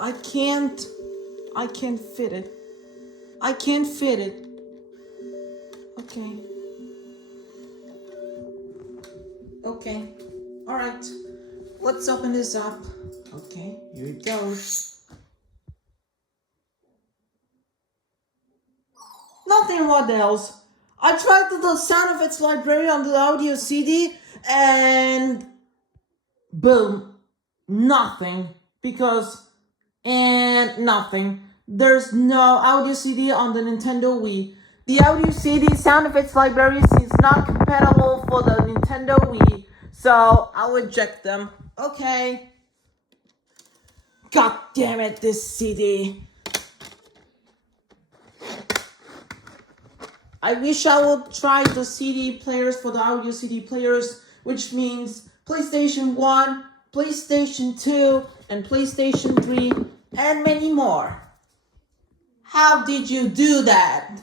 I can't fit it. I can't fit it. Okay. Okay. Alright. Let's open this up. Okay, here it goes. Nothing what else. I tried to do Sound Effects Library on the audio CD and boom. Nothing. Nothing. There's no audio CD on the Nintendo Wii. The audio CD Sound Effects Library is not compatible for the Nintendo Wii, so I'll reject them. Okay. God damn it, this CD. I wish I would try the CD players for the audio CD players, which means PlayStation 1, PlayStation 2, and PlayStation 3, and many more. How did you do that?